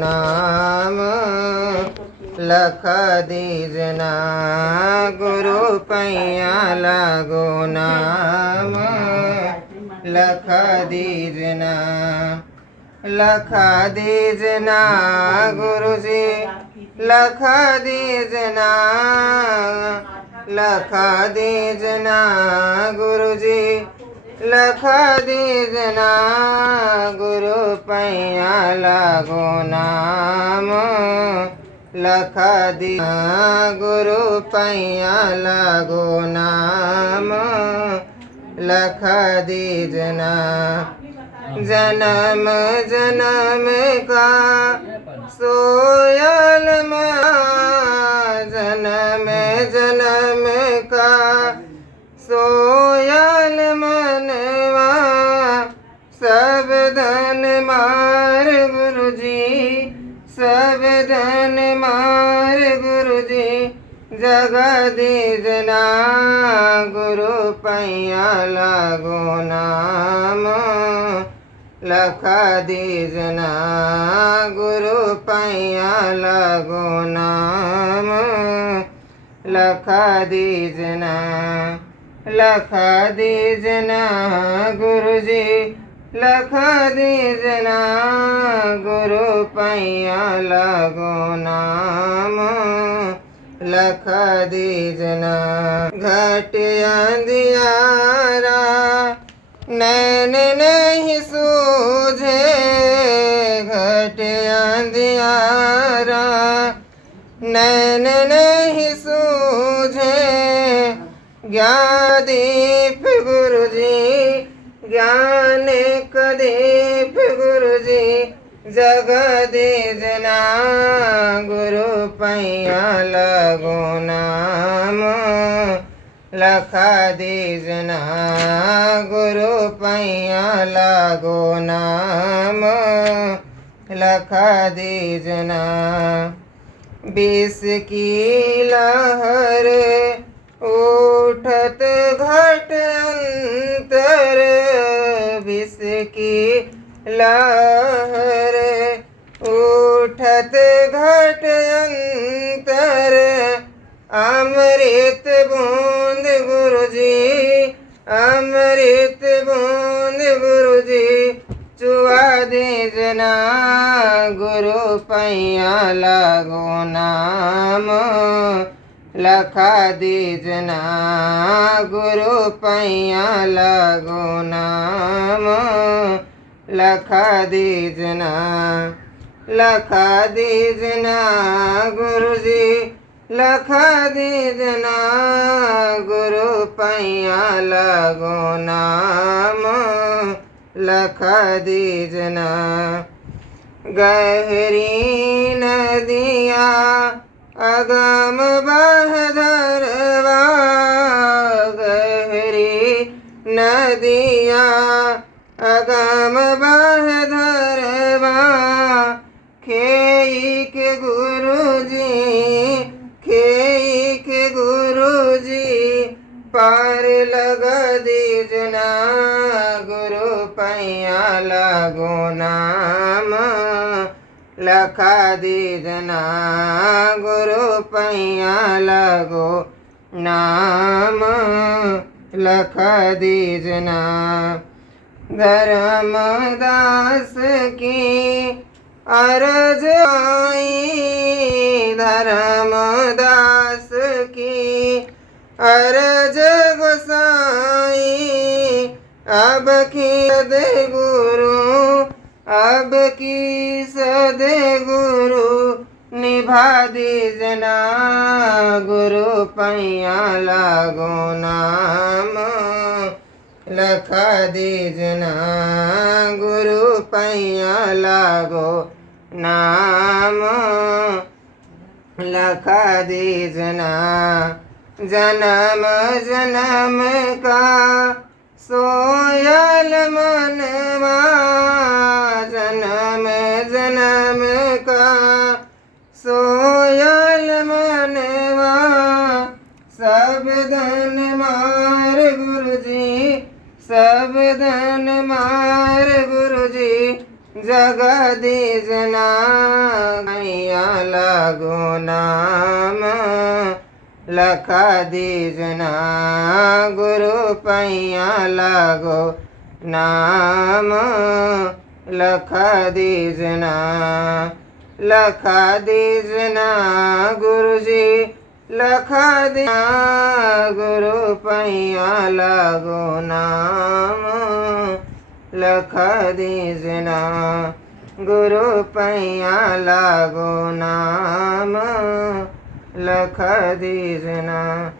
नाम लख दीजना गुरु पैया लागो नाम लख दीजना लख दीजना गुरु जी लख दीजना लख दीजना गुरु जी लख दीजना गुरु पैया लागो नाम लख दीजना गुरु पैया लागो नाम लख दीजना जन्म जन्म का सोयल जन्म जन्म का सोयल मनवा सब धन मार गुरु जी सब धन मार गुरु जी जगदीजना गुरु पैया लागो नाम लख दीजना गुरु पैया लागो नाम लख दीजना लख दीजना गुरु जी लख दीजना गुरु पैया लागो नाम लख दीजना घट अंधियारा नैन नहीं सूझे घट अंधियारा नैन नहीं सूझे ज्ञान दीप गुरु जी ज्ञान कदीप गुरु जी जगदीजना गुरु पैया लागो नाम लख दीजना गुरु पैया लागो नाम लख दीजना विष की लहर उठत घट अंतर विष की लहर उठत घट अंतर अमृत बूंद गुरु जी अमृत बूंद गुरु जी चुआ दीजना गुरु पैया लागो नाम लख दीजना गुरु पैया लागो नाम लख दीजना लख दीजना गुरु जी लख दीजना गुरु पैया लागो नाम लख दीजना गहरी नदिया अगम बहधरवा गहरी नदिया अगम बहधरवा खेई के गुरु जी पार लगा दीजना गुरु पैया लागो नाम लख दीजना गुरु पैया लागो नाम लख दीजना धर्मदास की अरज आई धर्मदास की अरज गोसाई अब की सदे गुरु अब की सदे गुरु निभा दीजना गुरु पैया लागो नाम लख दीजना गुरु पैया लागो नाम लख दीजना जन्म जन्म का सोयल मनवा जन्म जन्म का सोयल मनवा सब धन मार गुरुजी, सब धन मार गुरुजी, जगदीश नामैया लागो नाम, लखा दीजना गुरु पैया लागो नाम, लखा दीजना, लखा दीजना गुरुजी, लखा दीजना गुरु पैया लागो नाम, लखा दीजना गुरु पैया लागो नाम, लखा दीजना।